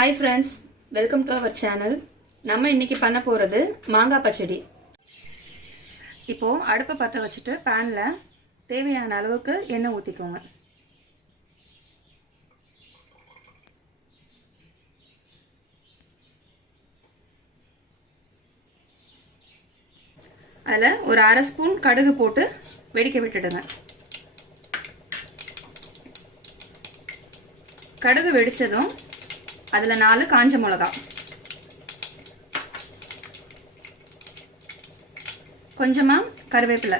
Hi friends, welcome to our channel. நம்ம இன்னைக்கு பண்ண போறது மாங்காய் பச்சடி. இப்போ அடுப்பை பத்த வச்சிட்டு panல தேவையான அளவுக்கு எண்ணெய் ஊத்திக்கோங்க. அதுல ஒரு அரை ஸ்பூன் கடுகு போட்டு வெடிக்க விட்டுடுங்க. கடுகு வெடிச்சதும் அதுல 4 காஞ்ச மிளகாய், கொஞ்சமா கறிவேப்பிலை,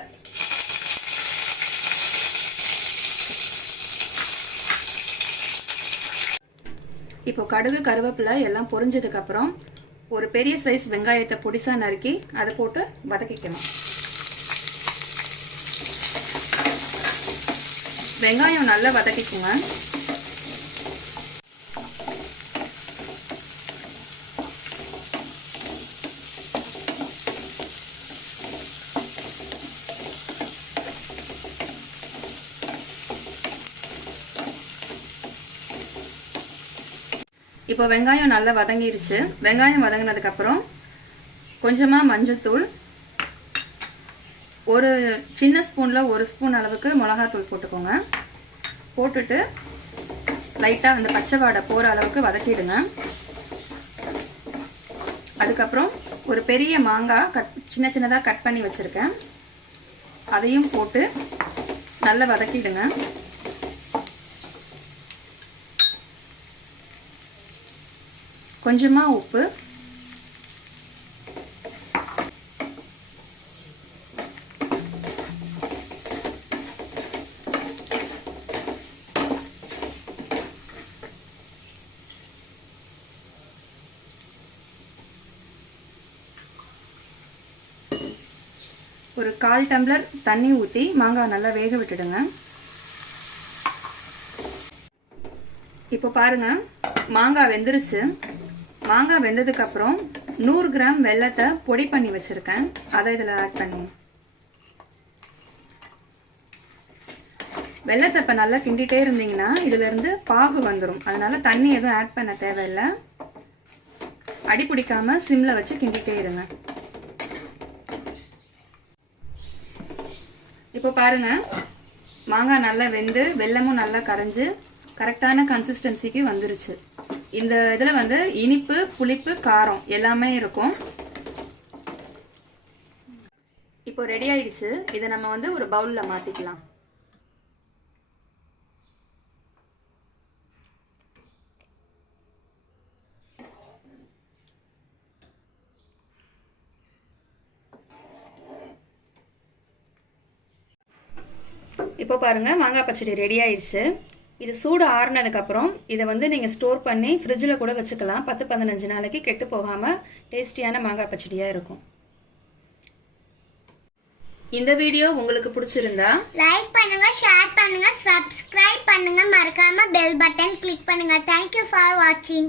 இப்போ கடுகு கறிவேப்பிலை எல்லாம் பொரிஞ்சதுக்கு அப்புறம் ஒரு பெரிய சைஸ் வெங்காயத்தை பொடிசா நறுக்கி அதை போட்டு வதக்கிக்கணும். வெங்காயம் நல்லா வதக்கிக்குங்க. இப்போ வெங்காயம் நல்லா வதங்கிருச்சு. வெங்காயம் வதங்கினதுக்கு அப்புறம் கொஞ்சமா மஞ்சள் தூள், ஒரு சின்ன ஸ்பூன்ல 1 ஸ்பூன் அளவுக்கு மிளகாய் தூள் போட்டுக்கோங்க. போட்டுட்டு லைட்டா அந்த பச்சை வாடை போற அளவுக்கு வதக்கிடுங்க. அதுக்கப்புறம் ஒரு பெரிய மாங்காய் சின்ன சின்னதா கட் பண்ணி வச்சிருக்கேன், அதையும் போட்டு நல்லா வதக்கிடுங்க. கொஞ்சமா உப்பு, ஒரு 1/4 டம்ளர் தண்ணி ஊற்றி மாங்காய் நல்லா வேக விட்டுடுங்க. இப்போ பாருங்க, மாங்காய் வெந்துருச்சு. மாங்காய் வெந்ததுக்கு அப்புறம் 100 கிராம் வெல்லத்தை பொடி பண்ணி வச்சிருக்கேன், அதை இதில் ஆட் பண்ணி வெல்லத்தை இப்போ நல்லா கிண்டிகிட்டே இருந்தீங்கன்னா இதுல இருந்து பாகு வந்துடும். அதனால தண்ணி எதுவும் ஆட் பண்ண தேவையில்லை. அடி பிடிக்காம சிம்ல வச்சு கிண்டிகிட்டே இருங்க. இப்போ பாருங்க, மாங்காய் நல்லா வெந்து வெல்லமும் நல்லா கரைஞ்சு கரெக்டான கன்சிஸ்டன்சிக்கு வந்துருச்சு. இந்த இதில் வந்து இனிப்பு, புளிப்பு, காரம் எல்லாமே இருக்கும். இப்போ ரெடி ஆயிடுச்சு. இதை நம்ம வந்து ஒரு பவுல்ல மாத்திக்கலாம். இப்போ பாருங்க, மாங்காய் பச்சடி ரெடி ஆயிடுச்சு. இது சூடு ஆறுனதுக்கு அப்புறம் இதை வந்து நீங்க ஸ்டோர் பண்ணி ஃப்ரிட்ஜில் கூட வச்சுக்கலாம். 10-15 நாளைக்கு கெட்டு போகாம டேஸ்டியான மாங்காய் பச்சடியா இருக்கும். இந்த வீடியோ உங்களுக்கு பிடிச்சிருந்தா லைக் பண்ணுங்க, ஷேர் பண்ணுங்க, சப்ஸ்கிரைப் பண்ணுங்க, மறக்காம பெல் பட்டன் கிளிக் பண்ணுங்க. Thank you for watching.